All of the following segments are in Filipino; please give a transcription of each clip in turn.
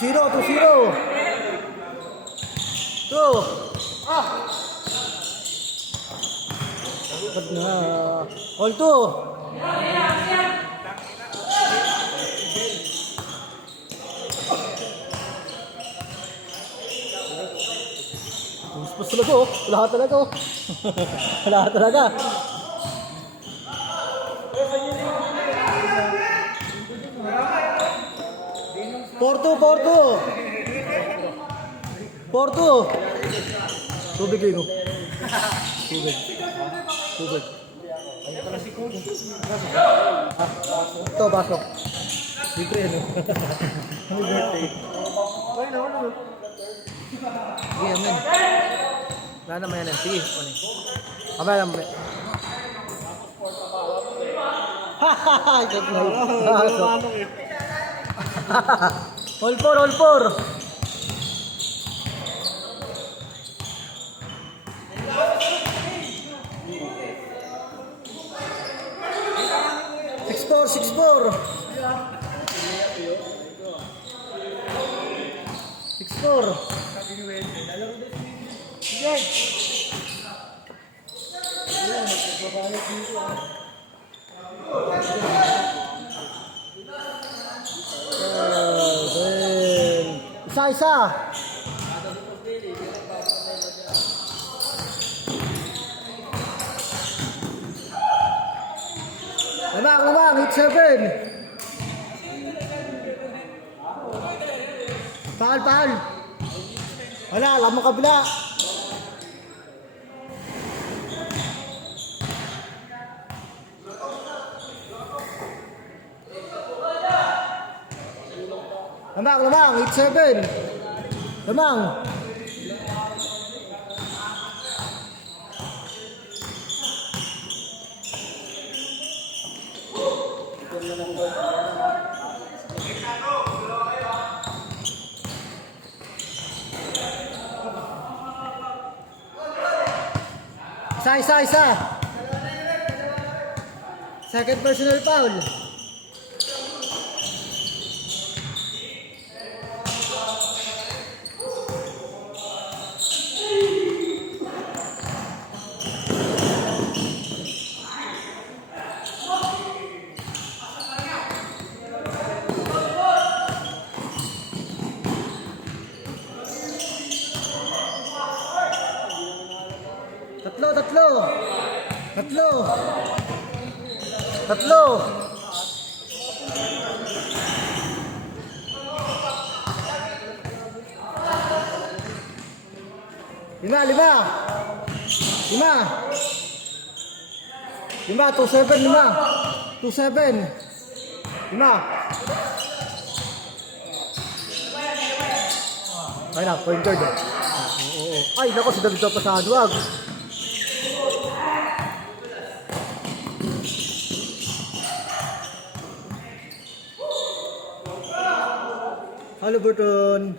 2-0, 2-0. 2. Dapat na. All 2. Mas talaga oh. Wala talaga oh. Wala talaga. 4-2, 4-2. 4-2. Tubig yun. Tubig. Tubig. Ito, baso. Libre yun. Happy birthday. Okay na, wala. Sige, amen. Wala naman yan. Sige, kunin. Amen, amen. Hahaha! Joke lang. All 4, all 4. Six four. 6-4. Isa. Lamang, hit 7. Pahal. Wala, lamang kabila. Lamang, hit 7. Lamang. Isa. Second personal foul. Tatlo. Lima. 2-7. Ay na, point guard. Ay, nako, si David pa sa duwag. Halliburton.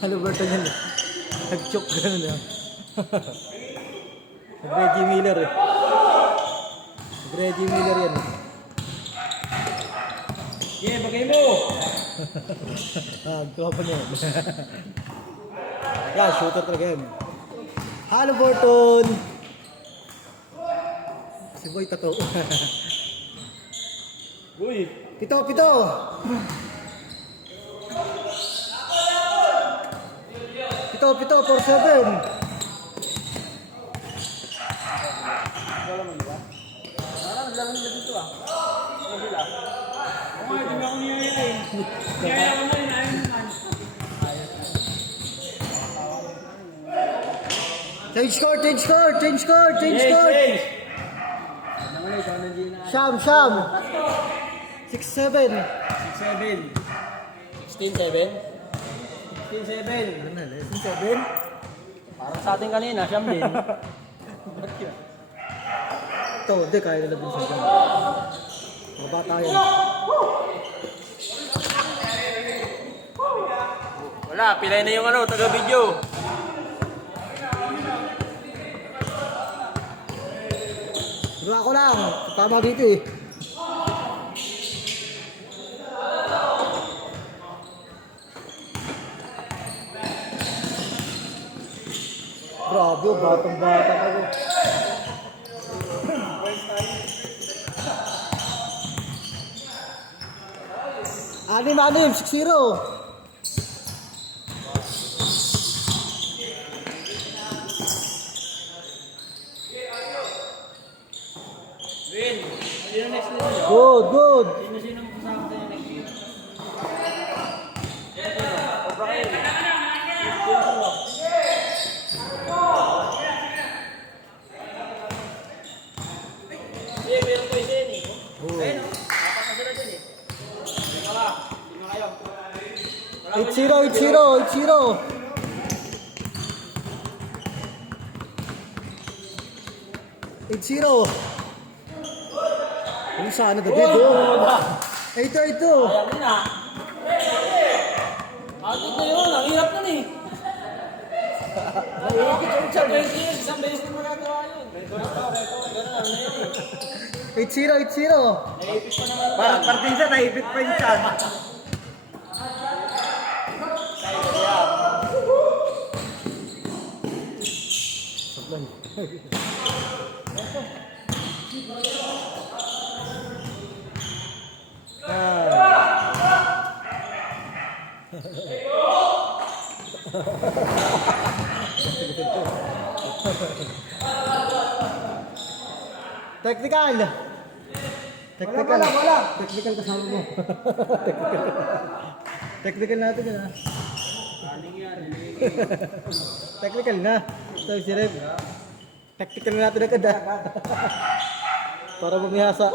Halliburton yan. Nag-choke gano'n na. Reggie Miller eh. Reggie Miller yan. Yeah, bagay mo! Tuwa pa niya. Yan, shooter talaga yan. Halliburton. Si Boy Tato. Uy! Pito. 4-7. Parang naglaman nila dito ah. Nagila. Oo, hindi mo ako niyayain. Niyayain ko mo, inayin naman. Change score. Sham. 6-7. 6-7. 16-7. 16-7. Ano na, 7? Parang sa atin kanina, siyam din. Ito, hindi, kaya nila din sa dyan. Mga bata yan. Wala, pilay na yung ano, taga-video. Pero ako lang, tama dito eh. Grabe, oh, batang-bata ako. Anim, 6-0. Win, sino next nito? Good, good. Sino kasama tayo next year? Eh, meron pa isa yun eh. Ayun o, apat na sila dyan eh. Tingnan ka, tingnan kayo. 8-0. Ano sana David? Ito. Ayan din ah. Atot na yun, ang hirap nun eh. Isang beses na magagawa yun. Ganun lang na yun eh. 8-0. Naipit pa naman. Parang partida, naipit pa yung chan. Technical. Wala. Technical kasama mo. Technical natin yun ha. Technical na. Ito si Rev. Technical na natin agad ha. Para bumihasa.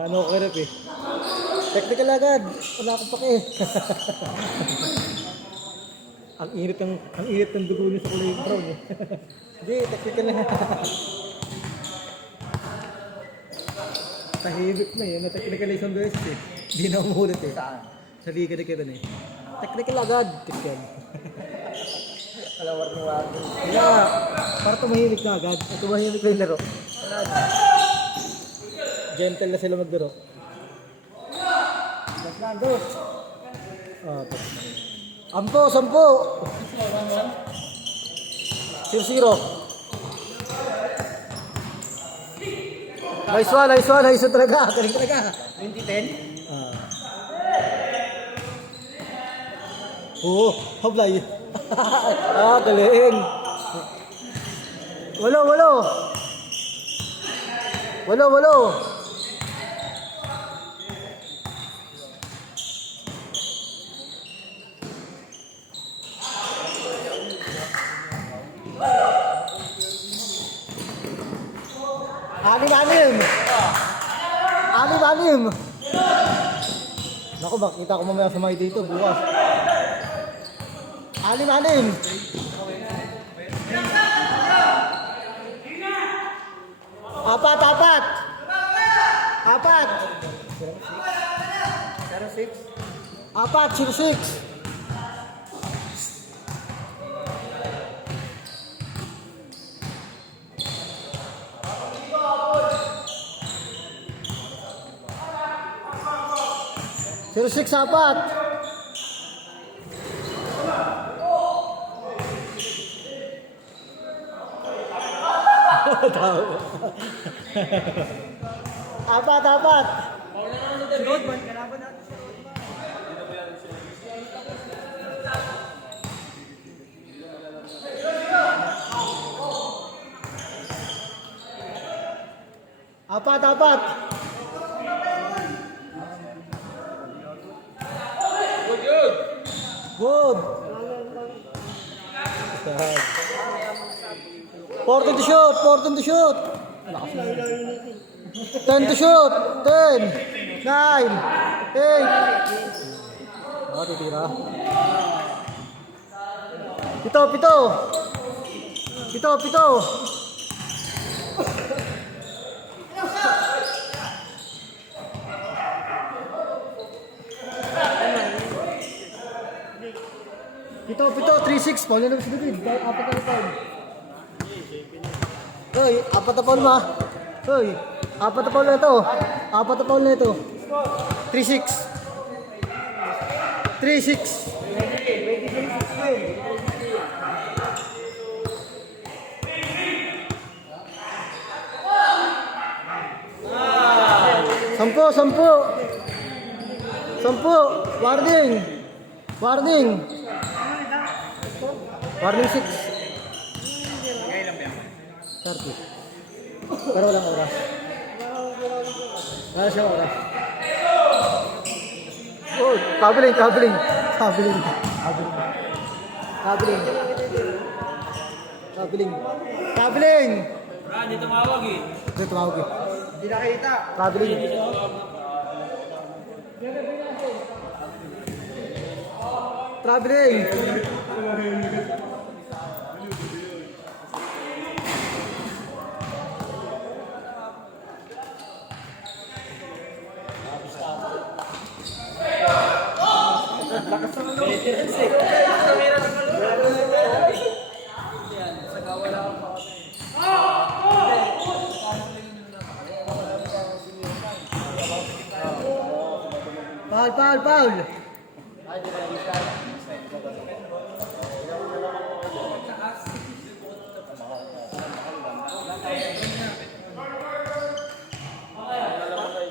Nano ko Rev eh. Technical agad. Wala akong pake. ang init ng dugo niya sa kulay brown eh. Hindi, technical na. Tahimik na eh. Na-technical na isang beses eh. Hindi na umulit eh. Saan? Sa liga na kita na eh. Technical agad. Technical. Kalawar ni Wado. Kaya, para tumahimik na agad. At tumahimik na yung laro. Gentle na sila maglaro. Fernandos. Ah, Ampo, 10. 0-0. Nice one talaga. Galing talaga. 2010. Oo, hablay. Galing. Walo. Anim. Naku, makita ko mamaya sa mga dito bukas. Anim. Apat. 0-6. Apat. Apat. Rodman, kalaban natin si Rodman. Apat. Good. 14 to shoot. 10 to shoot. 10, 9, 8. Oh, titira. Pito. Pito, 3-6. Paul na naman si David. Apat na foul. Hoy, apat na foul ba? Hoy, apat na foul na ito. 3-6. 3-6. Sampu. Warning 6. 30. Pero walang oras. Wala siyang oras. Oh, traveling. Bra, hindi tumawag eh. Hindi nakita. Traveling. Foul.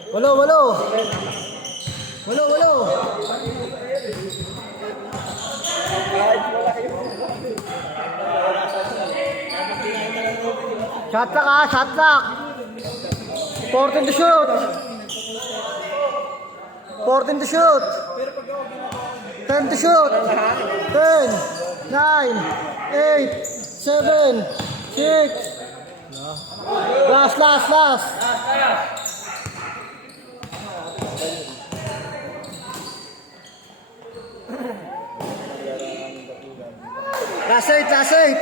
Walo. Shot clock. 14 to shoot. 10 to shoot. 10, 9, 8, 7, 6. Last. Last 8. Last eight.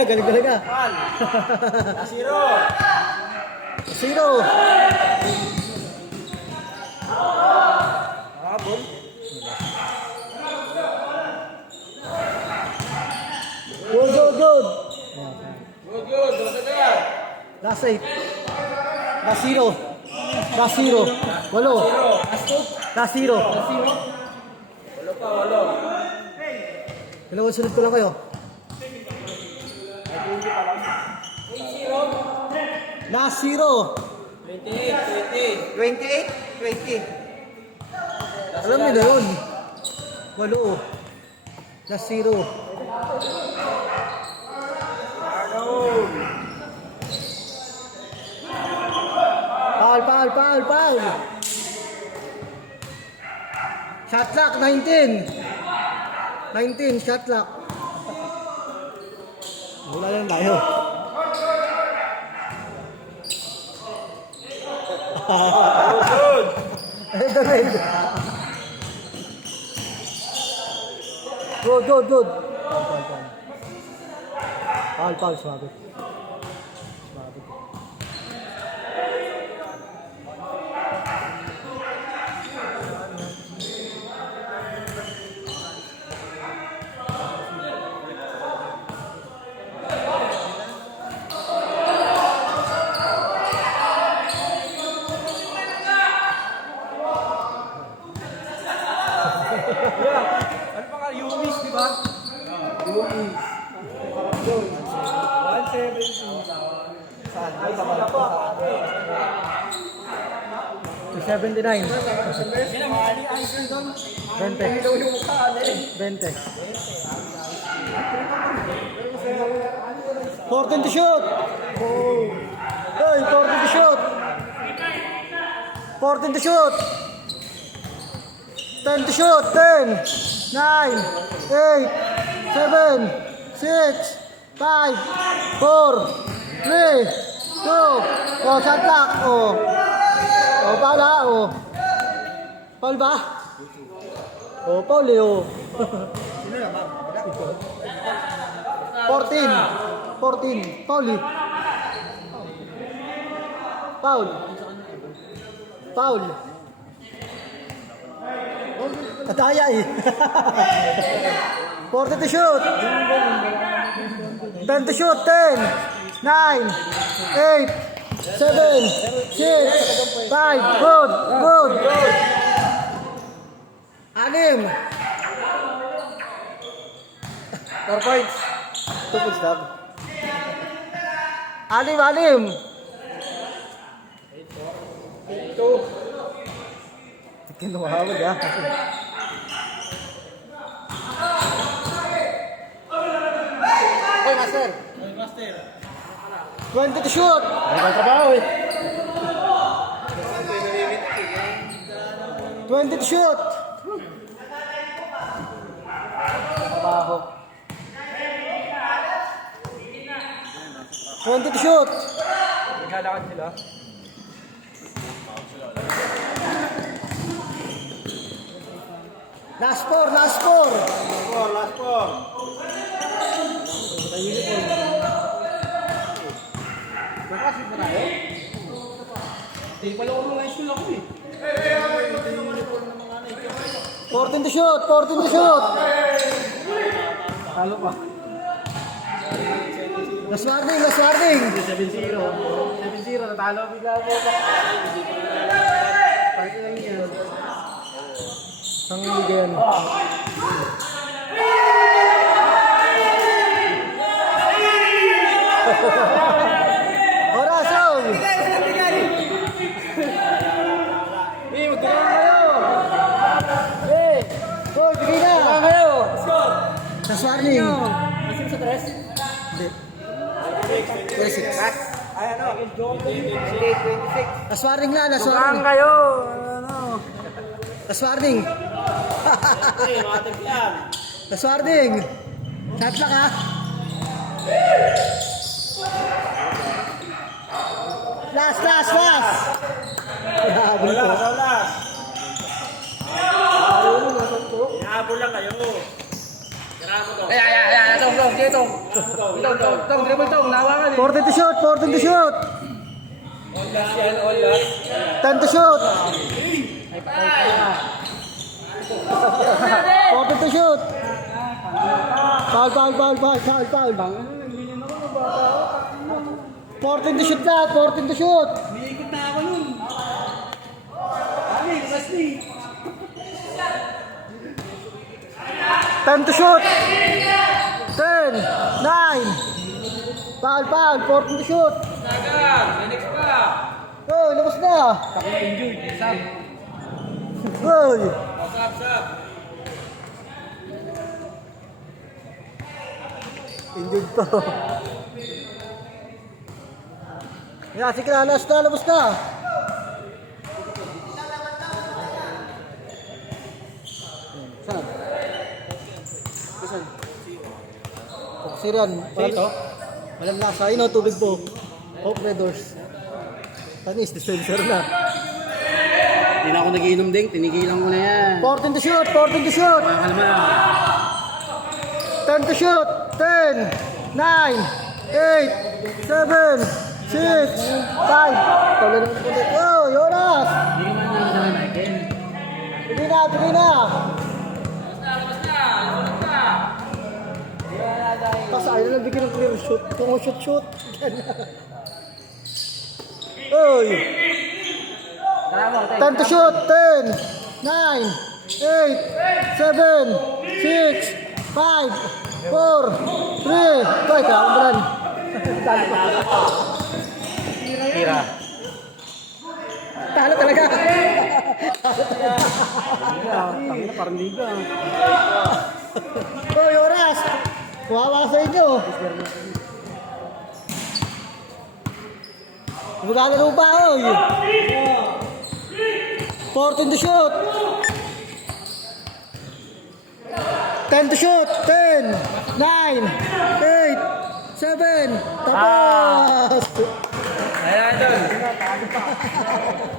Galing talaga. Zero. Habol. Good. Good. Last 8. Last zero. Walo. Last zero. Walo. Dalawang sunod ko lang kayo. Last zero. 28. 20. Alam niyo na yun. Walo. Last zero. Foul. Shot clock, 19. Shot clock. Wala lang tayo. Good. Foul, sumabi. Ano pa nga? Yumis, di ba? Yumis. 170. Saan? Ay, sa mga po. 279. 20. 20. 14 to shoot. Hey, 14 to shoot. 14 to shoot. 10 to shoot. 10, 9, 8, 7, 6, 5, 4, 3, 2. Oh, shot clock. Oh. Oh, foul ha. Oh. Foul ba? Oh, foul eh. Oh. 14. 14. Foul eh. Foul. Foul. Ataya eh. 40 to shoot. 10 to shoot. 10, 9, 8, 7, 6, 5. Good. Good. 6. 4 points. 2 points dab. 6. Kinuhawag ah. Oy, master. 20 to shoot. Ang trabaho eh. 20 to shoot. Trabaho. 20 to shoot. Naglalakad sila. Last 4, last 4. Last four. Nakasit na tayo? Hindi pala ako nung high school ako eh. 14 to shoot, 14 to shoot. Talo pa. Last warning, last warning. 7-0. 7-0, natalo bigla ako. Parang lang yan. Ang ganyan. Oras, Raul. Eh, magdala kayo! Eh, go, bigay na. Magdala kayo! Last warning. Masin sa dress? Hindi. 26. Ay, ano? 26. Last warning na, last Tukaan warning. kayo! Ano? Last warning. Hey, mga taglan. Last warning. Shot lang ha. Last, last, last. Habol ko. Saulas. Inaabol lang kayo. Tira mo to. Ay, tong, dito. Tong, dribble tong, nawakan eh. 14 to shoot, 14 to shoot. All last yan, all last. 10 to shoot. Ay, patay ka. 14 to shoot. Foul, foul, foul, foul, foul, foul. 14 to shoot na, 14 to shoot. Niikot na ako nun. Kami, Wesley. 10 to shoot. 10, 9. Foul, foul, 14 to shoot. Nagan, next pa. Oh, labas na. Enjoy, Sam. Oy. Sab, sab. Indeed to. Yeah, sige na, last na, labas na. Saan? Saan? Siran. Walang lasa. Ayun o, tubig po. Hope Red Doors. Tanis, dispenser na. Hindi na ako nagiinom ding, tinigilan ko na yan. 14 to shoot, 14 to shoot. Kalma. 10 to shoot. 10, 9, 8, 7, 6, 5. Tuloy naman ulit. Oh, Jonas! Hindi naman nakasala natin. Pili na, pili na. Tapos ayaw na bigyan ng clear shoot. Kung shoot. Oy! 10 to shoot. 10, 9, 8, 7, 6, 5, 4, 3. Ito, kakambalan. Tira. Talo talaga. Tangina, parang liga. Oy, oras. Kuwawa sa inyo. Magagano pa, oy. 14 to shoot. 10 to shoot. 10, 9, 8, 7. Tapos. Ayan, idol.